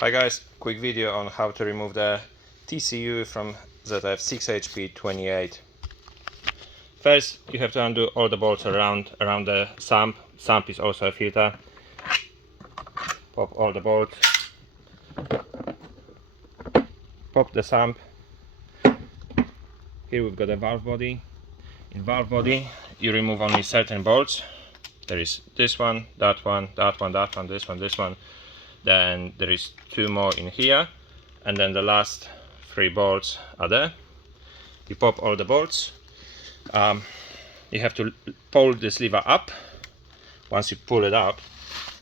Hi guys, quick video on how to remove the TCU from ZF6HP28. First, you have to undo all the bolts around the sump. Sump is also a filter. Pop all the bolts. Pop the sump. Here we've got a valve body. In valve body, you remove only certain bolts. There is this one, that one, that one, that one, this one, this one. Then there is two more in here, and then the last three bolts are there. You pop all the bolts. You have to pull this lever up. Once you pull it up,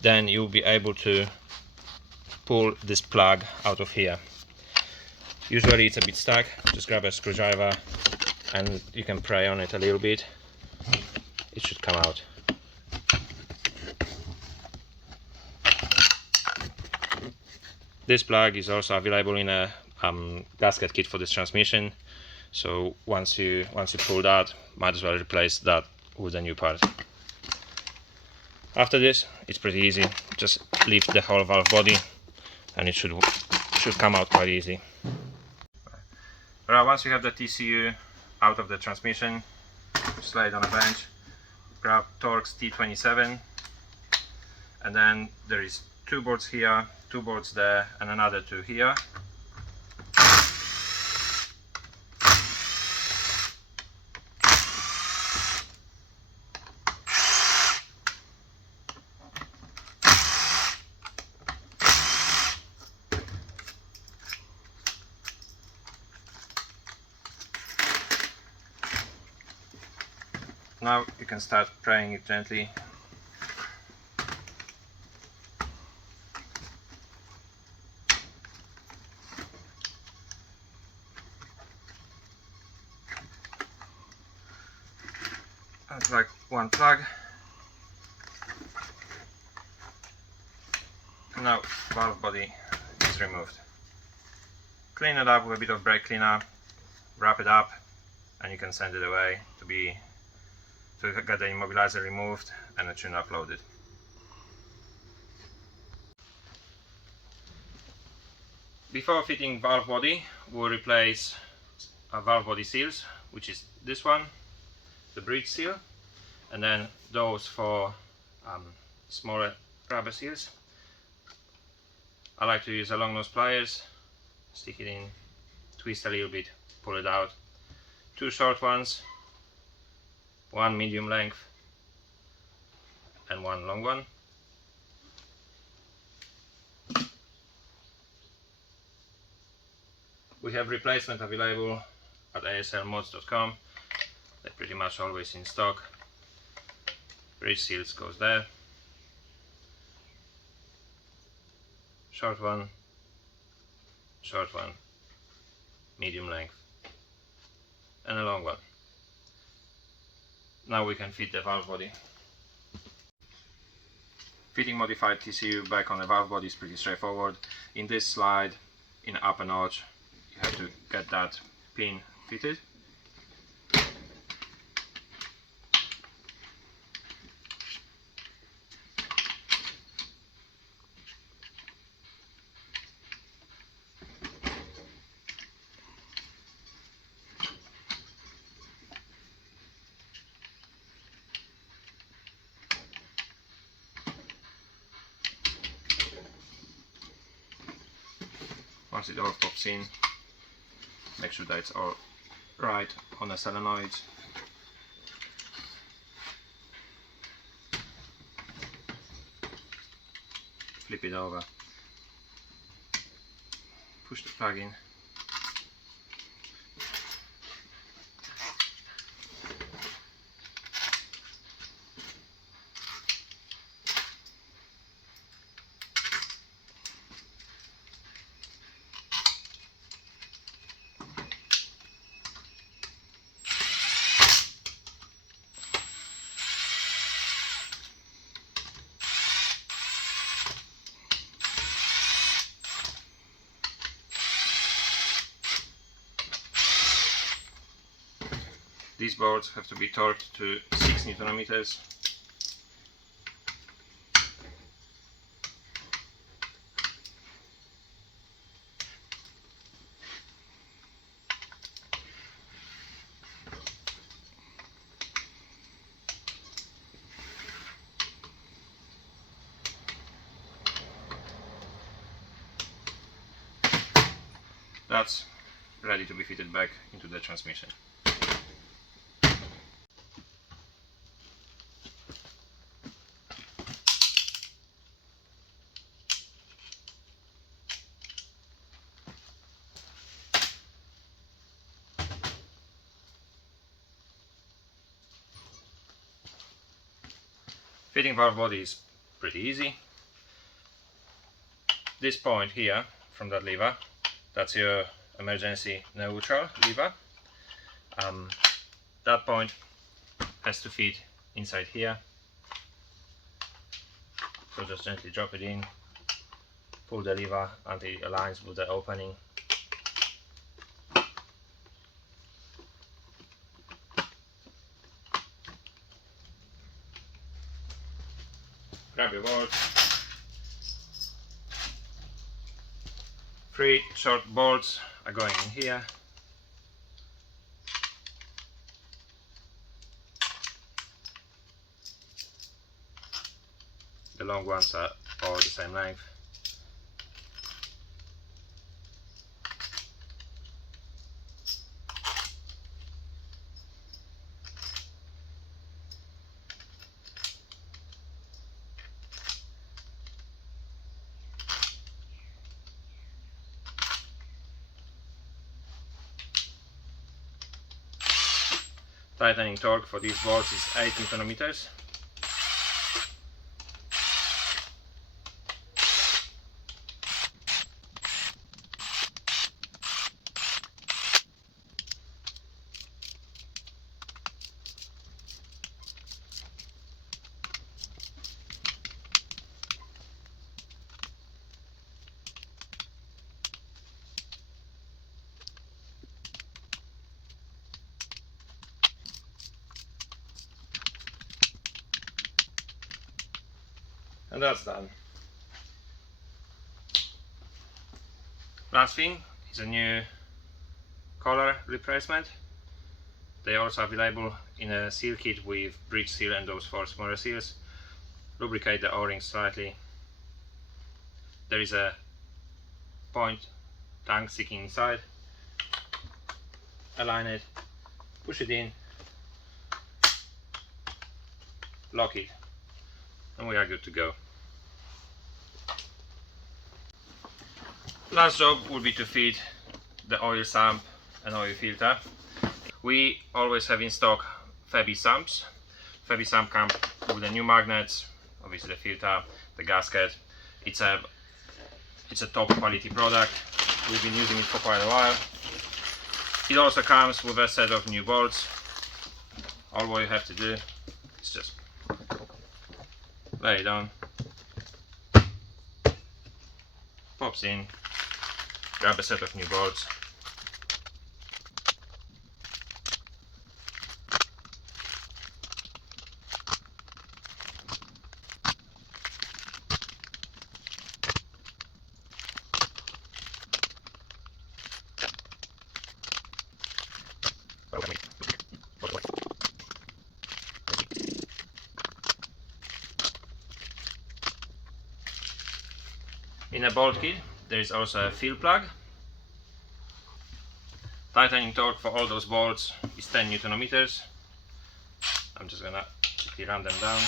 then you'll be able to pull this plug out of here. Usually it's a bit stuck. Just grab a screwdriver and you can pry on it a little bit. It should come out. This plug is also available in a gasket kit for this transmission. So once you pull that, might as well replace that with a new part. After this, it's pretty easy. Just lift the whole valve body, and it should come out quite easy. Alright, once you have the TCU out of the transmission, just lay it on a bench. Grab Torx T27, and then there is two bolts here, two bolts there, and another two here. Now you can start prying it gently. That's like one plug. Now valve body is removed. Clean it up with a bit of brake cleaner, wrap it up, and you can send it away to get the immobilizer removed and the tune uploaded. Before fitting valve body, we'll replace valve body seals, which is this one, the bridge seal, and then those for smaller rubber seals. I like to use a long nose pliers, stick it in, twist a little bit, pull it out. Two short ones, one medium length and one long one. We have replacement available at aslmods.com. They're pretty much always in stock. Bridge seals goes there. Short one, medium length, and a long one. Now we can fit the valve body. Fitting modified TCU back on the valve body is pretty straightforward. In this slide, in upper notch, you have to get that pin fitted. Once it all pops in, make sure that it's all right on the solenoids. Flip it over, push the plug in. These bolts have to be torqued to 6 Nm. That's ready to be fitted back into the transmission. Fitting valve body is pretty easy. This point here from that lever, that's your emergency neutral lever. That point has to fit inside here. So just gently drop it in, pull the lever until it aligns with the opening. Grab your bolts. 3 short bolts are going in here. The long ones are all the same length. Tightening torque for these bolts is 8 Nm. And that's done. Last thing is a new collar replacement. They are also available in a seal kit with bridge seal and those 4 smaller seals. Lubricate the O-ring slightly. There is a point tank sticking inside. Align it, push it in, lock it, and we are good to go. Last job would be to fit the oil sump and oil filter. We always have in stock Fabi sumps. Fabi sump comes with the new magnets, obviously the filter, the gasket. It's a top quality product. We've been using it for quite a while. It also comes with a set of new bolts. All what you have to do is just lay it on, pops in, grab a set of new bolts, in a bolt kit there is also a fill plug. Tightening torque for all those bolts is 10 Nm. I'm just gonna quickly run them down.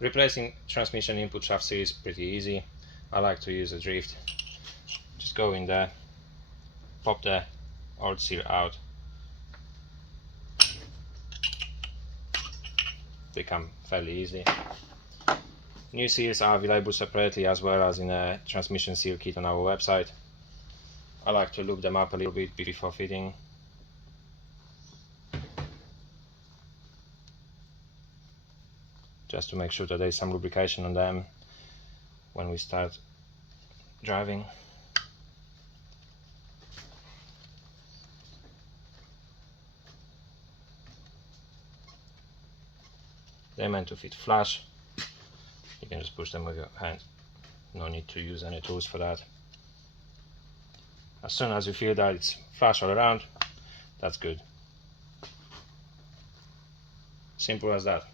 Replacing transmission input shaft seal is pretty easy. I like to use a drift. Just go in there, pop the old seal out, become fairly easy. New seals are available separately as well as in a transmission seal kit on our website. I like to look them up a little bit before fitting. just to make sure that there is some lubrication on them when we start driving. They're meant to fit flush. You can just push them with your hand. No need to use any tools for that. As soon as you feel that it's flush all around, that's good. Simple as that.